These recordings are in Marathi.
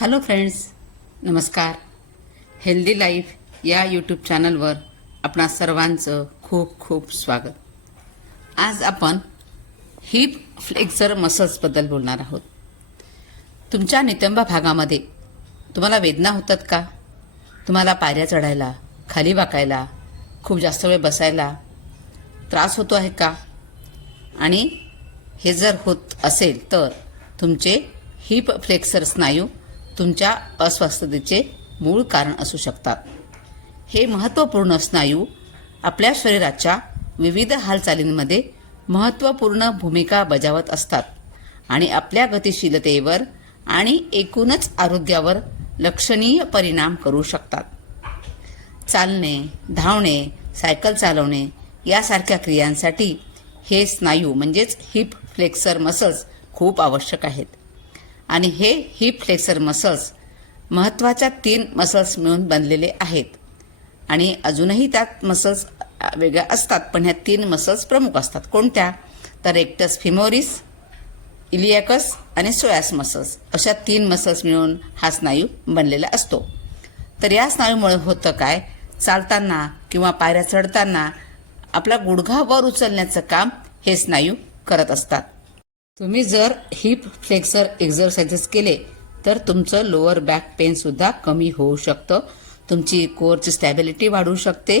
हॅलो फ्रेंड्स नमस्कार. हेल्दी लाईफ या यूट्यूब चॅनलवर आपणा सर्वांचं खूप खूप स्वागत. आज आपण हिप फ्लेक्झर मसल्सबद्दल बोलणार आहोत. तुमच्या नितंब भागामध्ये तुम्हाला वेदना होतात का? तुम्हाला पायऱ्या चढायला खाली वाकायला खूप जास्त वेळ बसायला त्रास होतो आहे का? आणि हे जर होत असेल तर तुमचे हिप फ्लेक्सर स्नायू तुमच्या अस्वस्थतेचे मूळ कारण असू शकतात. हे महत्त्वपूर्ण स्नायू आपल्या शरीराच्या विविध हालचालींमध्ये महत्त्वपूर्ण भूमिका बजावत असतात आणि आपल्या गतिशीलतेवर आणि एकूणच आरोग्यावर लक्षणीय परिणाम करू शकतात. चालणे धावणे सायकल चालवणे यासारख्या क्रियांसाठी हे स्नायू म्हणजेच हिप फ्लेक्सर मसल्स खूप आवश्यक आहेत. आणि हे हिप फ्लेक्सर मसल्स महत्त्वाच्या तीन मसल्स मिळून बनलेले आहेत. आणि अजूनही त्यात मसल्स वेगळ्या असतात पण ह्या तीन मसल्स प्रमुख असतात. कोणत्या? तर रेक्टस फिमोरिस इलियाकस आणि सोयास मसल्स अशा तीन मसल्स मिळून हा स्नायू बनलेला असतो. तर या स्नायूमुळे होतं काय? चालताना किंवा पायऱ्या चढताना आपला गुडघा वर उचलण्याचं काम हे स्नायू करत असतात. तुम्ही जर हिप फ्लेक्सर एक्झरसाइजेस केले तर तुमचं लोअर बॅक पेनसुद्धा कमी होऊ शकतं. तुमची कोरची स्टॅबिलिटी वाढू शकते.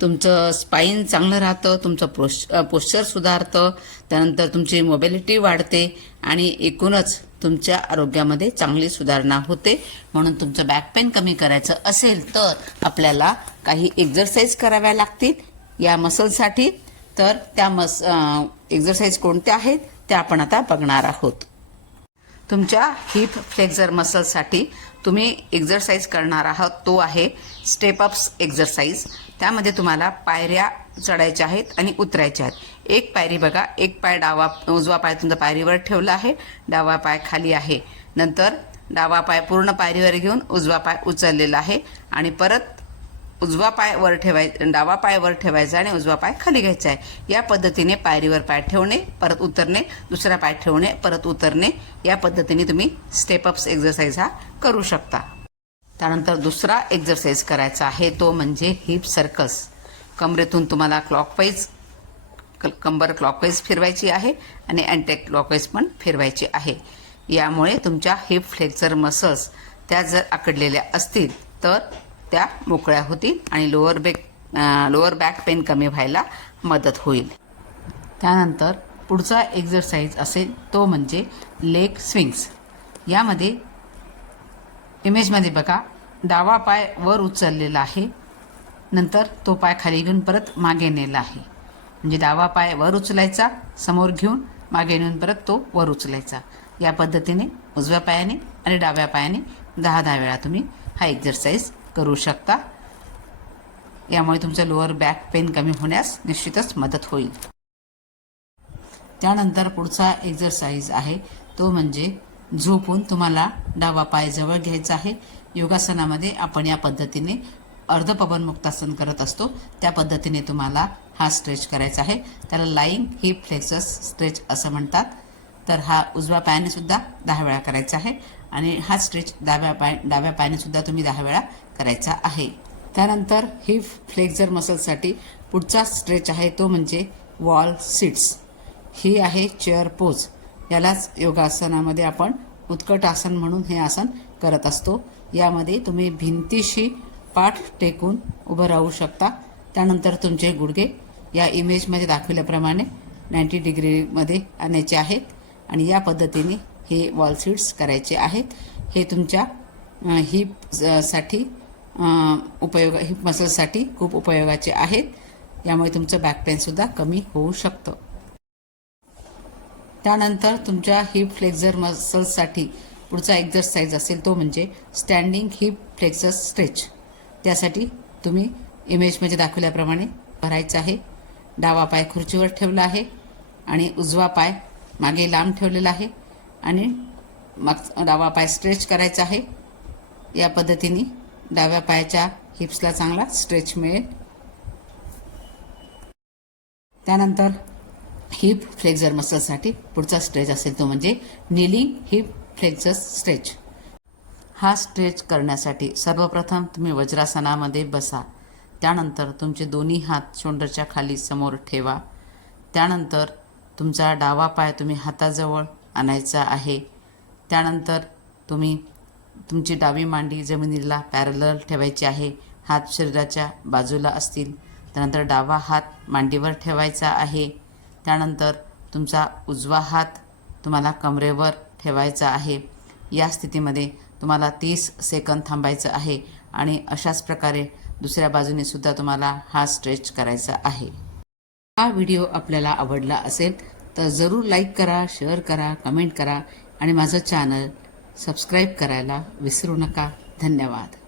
तुमचं स्पाईन चांगलं राहतं तुमचं पोश पोश्चर सुधारतं. त्यानंतर तुमची मोबिलिटी वाढते आणि एकूणच तुमच्या आरोग्यामध्ये चांगली सुधारणा होते. म्हणून तुमचं बॅक पेन कमी करायचं असेल तर आपल्याला काही एक्झरसाईज कराव्या लागतील. या मसलसाठी तर त्या मस एक्झरसाईज कोणत्या आहेत? त्या आपण आता बघणार आहोत. तुमच्या हिप फ्लेक्झर मसल्ससाठी तुम्ही एक्झरसाईज करणार आहात तो आहे स्टेप अप्स एक्झरसाईज त्यामध्ये तुम्हाला पायऱ्या चढायच्या आहेत आणि उतरायच्या आहेत. एक पायरी बघा एक पाय डावा उजवा पाय तुमचा पायरीवर ठेवला आहे डावा पाय खाली आहे. नंतर डावा पाय पूर्ण पायरीवर घेऊन उजवा पाय उचललेला आहे आणि परत उजवा पाय वर ठेवाय डावा पाय वर ठेवायचा आणि उजवा पाय खाली घ्यायचा आहे. या पद्धतीने पायरीवर पाय ठेवणे परत उतरणे दुसरा पाय ठेवणे परत उतरणे या पद्धतीने तुम्ही स्टेपअप्स एक्झरसाइज हा करू शकता. त्यानंतर दुसरा एक्झरसाइज करायचा आहे तो म्हणजे हिप सर्कस कमरेतून तुम्हाला क्लॉकवाईज कंबर क्लॉकवाईज फिरवायची आहे आणि अँटी क्लॉकवाईज पण फिरवायची आहे. यामुळे तुमच्या हिप फ्लेक्चर मसल्स त्या जर आकडलेल्या असतील तर त्या मोकळ्या होतील आणि lower back lower back pain कमी व्हायला मदत होईल. त्यानंतर पुढचा एक्झरसाईज असेल तो म्हणजे लेग स्विंग्स यामध्ये इमेजमध्ये बघा डावा पाय वर उचललेला आहे नंतर तो पाय खाली घेऊन परत मागे नेला आहे. म्हणजे डावा पाय वर उचलायचा समोर घेऊन मागे नेऊन परत तो वर उचलायचा. या पद्धतीने उजव्या पायाने आणि डाव्या पायाने दहा दहा वेळा तुम्ही हा एक्झरसाईज करू शकता. यामुळे तुमचं लोअर बॅक पेन कमी होण्यास निश्चितच मदत होईल. त्यानंतर पुढचा एक्झरसाइज आहे. तो म्हणजे झोपून तुम्हाला डावा पाय जवळ घ्यायचा आहे. योगासनामध्ये आपण या पद्धतीने अर्धपवन मुक्तासन करत असतो. त्या पद्धतीने तुम्हाला हा स्ट्रेच करायचा आहे. त्याला लाईंग हिप फ्लेक्सस स्ट्रेच असं म्हणतात. तर हा उजव्या पायाने सुद्धा दहा वेळा करायचा आहे. आणि हा स्ट्रेच डाव्या पाय डाव्या पायाने सुद्धा तुम्ही दहा वेळा करायचा आहे. त्यानंतर हिप फ्लेक्झर मसलसाठी पुढचा स्ट्रेच आहे तो म्हणजे वॉल सीट्स. ही आहे चेअर पोज. यालाच योगासनामध्ये आपण उत्कट आसन म्हणून हे आसन करत असतो. यामध्ये तुम्ही भिंतीशी पाठ टेकून उभं राहू शकता. त्यानंतर तुमचे गुडघे. या इमेजमध्ये दाखवल्याप्रमाणे नाईंटी डिग्रीमध्ये आणायचे आहेत. आणि या पद्धतीने हे वॉल सीट्स करायचे आहेत. हे तुमच्या हिपसाठी उपयोग हिप मसल्ससाठी खूप उपयोगाचे आहेत. यामुळे तुमचं बॅक पेनसुद्धा कमी होऊ शकतं. त्यानंतर तुमच्या हिप फ्लेक्झर मसल्ससाठी पुढचा एक्झरसाइज असेल तो म्हणजे स्टँडिंग हिप फ्लेक्झर स्ट्रेच त्यासाठी तुम्ही इमेजमध्ये दाखवल्याप्रमाणे भरायचं आहे. डावा पाय खुर्चीवर ठेवला आहे आणि उजवा पाय मागे लांब ठेवलेला आहे. आणि माग डावा पाय स्ट्रेच करायचा आहे. या पद्धतीने डाव्या पायाच्या हिप्सला चांगला स्ट्रेच मिळेल. त्यानंतर हिप फ्लेक्झर मसलसाठी पुढचा स्ट्रेच असेल तो म्हणजे निलिंग हिप फ्लेक्झर स्ट्रेच हा स्ट्रेच करण्यासाठी सर्वप्रथम तुम्ही वज्रासनामध्ये बसा. त्यानंतर तुमचे दोन्ही हात शोल्डरच्या खाली समोर ठेवा. त्यानंतर तुमचा डावा पाय तुम्ही हाताजवळ आणायचा आहे. त्यानंतर तुम्ही तुमची डावी मांडी जमिनीला पॅरलल ठेवायची आहे. हात शरीराच्या बाजूला असतील. त्यानंतर डावा हात मांडीवर ठेवायचा आहे. त्यानंतर तुमचा उजवा हात तुम्हाला कमरेवर ठेवायचा आहे. या स्थितीमध्ये तुम्हाला तीस सेकंद थांबायचं आहे आणि अशाच प्रकारे दुसऱ्या बाजूने सुद्धा तुम्हाला हा स्ट्रेच करायचा आहे. हा व्हिडिओ आपल्याला आवडला असेल तर जरूर लाईक करा शेअर करा कमेंट करा आणि माझं चॅनल सबस्क्राईब करायला विसरू नका. धन्यवाद.